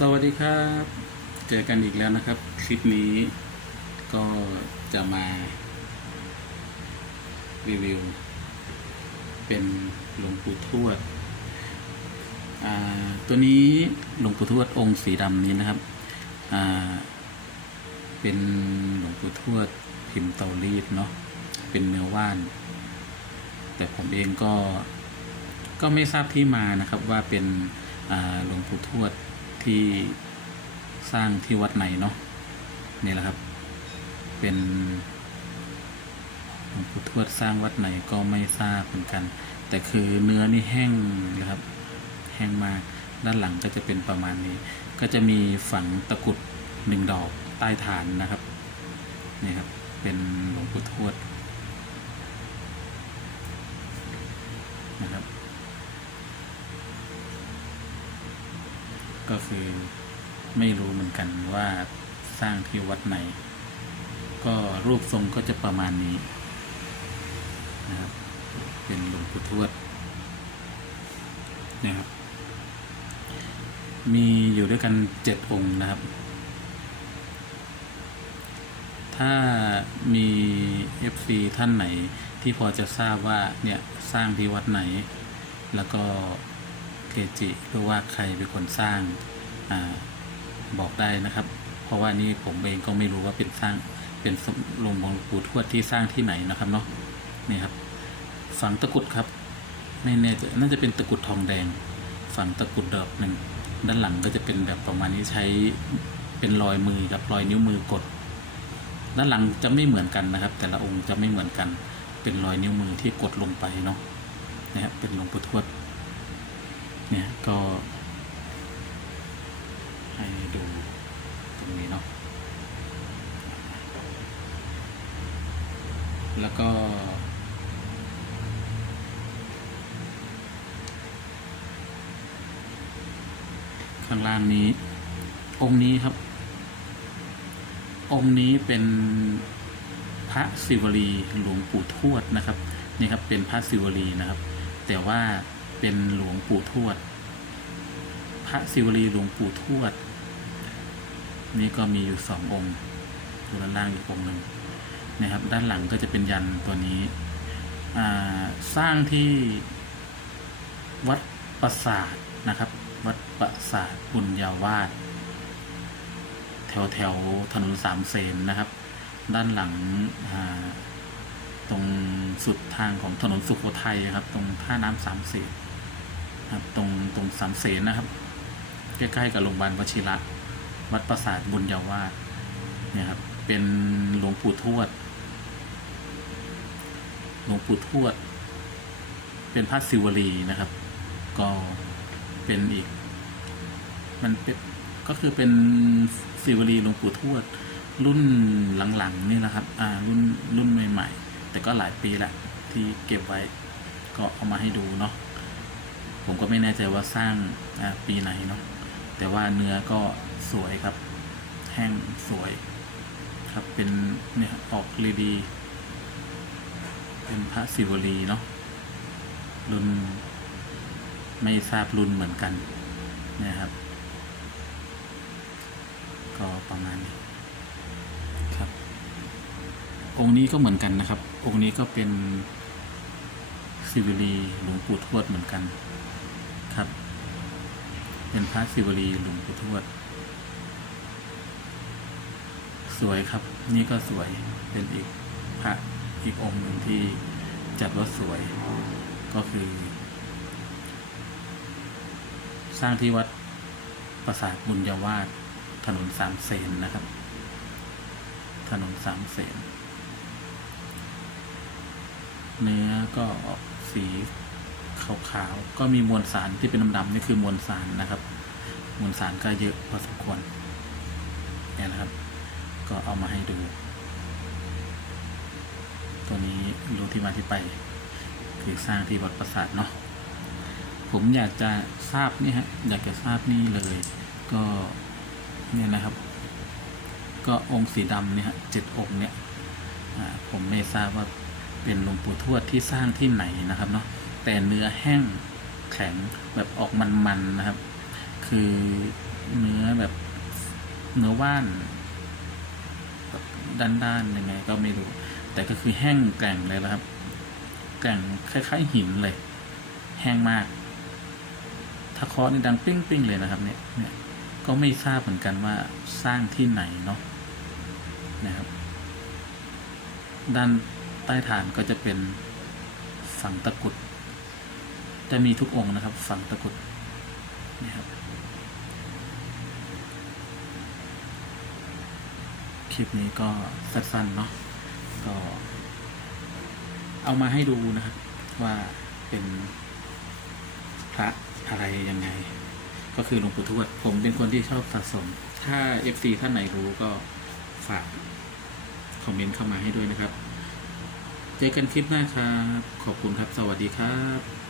สวัสดีครับ เจอกันอีกแล้วนะครับ คลิปนี้ก็จะมา รีวิว เป็นหลวงปู่ทวดอ่าตัวนี้หลวงปู่ทวดองค์สีดำนี้นะครับอ่าเป็นหลวงปู่ทวดพิมพ์เตารีดเนาะเป็นเนื้อว่าน แต่ผมเองก็ก็ไม่ทราบที่มานะครับว่าเป็นอ่าหลวงปู่ทวด ที่สร้างที่วัดไหนเนาะนี่แหละครับ เป็นหลวงปู่ทวดสร้างวัดไหนก็ไม่ทราบเหมือนกัน แต่คือเนื้อนี่แห้งนะครับ แห้งมากด้านหลังก็จะเป็นประมาณนี้ ก็จะมีฝังตะกุดหนึ่งดอกใต้ฐานนะครับนี่ครับ เป็นหลวงปู่ทวดนะครับ ก็คือไม่รู้เหมือนกันว่าสร้างที่วัดไหน ก็รูปทรงก็จะประมาณนี้นะครับ เป็นหลวงปู่ทวดนะครับ มีอยู่ด้วยกันเจ็ดองค์นะครับ ถ้ามี FC ท่านไหนที่พอจะทราบว่าเนี่ยสร้างที่วัดไหน แล้วก็ กจิหรือว่าใครเป็นคนสร้างอบอกได้นะครับ เพราะว่านี่ผมเองก็ไม่รู้ว่าเป็นสร้างเป็นหลวงปู่ทวดที่สร้างที่ไหนนะครับเนาะนี่ครับฝังตะกุดครับไม่แน่ใจน่าจะเป็นตะกุดทองแดง ฝังตะกุดดอกหนึ่งด้านหลังก็จะเป็นแบบประมาณนี้ใช้เป็นรอยมือกับรอยนิ้วมือกด ด้านหลังจะไม่เหมือนกันนะครับ แต่ละองค์จะไม่เหมือนกันเป็นรอยนิ้วมือที่กดลงไปเนาะนะครับเป็นหลวงปู่ทวด เนี่ยก็ให้ดูตรงนี้เนาะแล้วก็ ข้างล่างนี้ องค์นี้ครับ องค์นี้เป็นพระศิวลีหลวงปู่ทวดนะครับนี่ครับเป็นพระศิวลีนะครับ แต่ว่า เป็นหลวงปู่ทวด พระศิวลีหลวงปู่ทวด นี่ก็มีอยู่สององค์อยู่ด้านล่างอีกองค์หนึ่งนะครับ ด้านหลังก็จะเป็นยันตัวนี้สร้างที่วัดประสาทนะครับ วัดประสาทบุญญาวาสแถวแถวถนนสามเสนนะครับ ด้านหลังตรงสุดทางของถนนสุโขทัยครับ ตรงท่าน้ำสามเสน ครับตรงตรงสามเสนนะครับ ใกล้ๆกับโรงพยาบาลวชิระวัดประสาทบุญยาวาสเนี่ยครับเป็นหลวงปู่ทวด หลวงปู่ทวด เป็นพระศิวลีนะครับ ก็เป็นอีก มันเป็นก็คือเป็นศิวลีหลวงปู่ทวด รุ่นหลังๆนี่นะครับ อ่า รุ่นรุ่นใหม่ ๆ แต่ก็หลายปีละที่เก็บไว้ก็เอามาให้ดูเนาะ ผมก็ไม่แน่ใจว่าสร้างปีไหนเนาะแต่ว่าเนื้อก็สวยครับ แห้งสวย ครับเป็นเนี่ยออกรีดี เป็นพระศิวลีเนาะรุ่นไม่ทราบรุ่นเหมือนกันนะครับ ก็ประมาณนี้ครับ องค์นี้ก็เหมือนกันนะครับ องค์นี้ก็เป็น ศิวลีหลวงปู่ทวดเหมือนกันครับ เป็นพระศิวลีหลวงปู่ทวด สวยครับ นี่ก็สวยเป็นอีกพระอีกองค์หนึ่งที่จัดว่าสวยก็คือ สร้างที่วัดปราสาทบุญญาวาสถนนสามเสนนะครับ ถนนสามเสนเนื้อก็ออก สีขาวๆก็มีมวลสารที่เป็นดำๆนี่คือมวลสารนะครับ มวลสารก็เยอะพอสมควรเนี่ยนะครับ ก็เอามาให้ดู ตัวนี้รู้ที่มาที่ไป คือสร้างที่วัดประสาทเนาะผมอยากจะทราบนี่ฮะอยากจะทราบนี่เลย ก็เนี่ยนะครับ ก็องค์สีดำเนี่ยเจ็ดองค์เนี่ยผมไม่ทราบว่า เป็นหลวงปู่ทวดที่สร้างที่ไหนนะครับเนาะแต่เนื้อแห้งแข็งแบบออกมันๆนะครับ คือเนื้อแบบเนื้อว่านแบบด้านๆยังไง ก็ไม่รู้ แต่ก็คือแห้งแกร่งเลยนะครับ แกร่งคล้ายๆหินเลย แห้งมาก ถ้าเคาะนี่ดังปิ้งๆเลยนะครับ เนี่ยเนี่ยก็ไม่ทราบเหมือนกันว่าสร้างที่ไหนเนาะนะครับ ด้าน ใต้ฐานก็จะเป็นฝังตะกุด จะมีทุกองค์นะครับ ฝังตะกุดนะครับคลิปนี้ก็สั้นๆเนาะก็ เอามาให้ดูนะครับ ว่าเป็นพระอะไรยังไง ก็คือหลวงปู่ทวด ผมเป็นคนที่ชอบสะสม ถ้า FC ท่านไหนรู้ก็ฝากคอมเมนต์เข้ามาให้ด้วยนะครับ เจอกันคลิปหน้าครับ ขอบคุณครับ สวัสดีครับ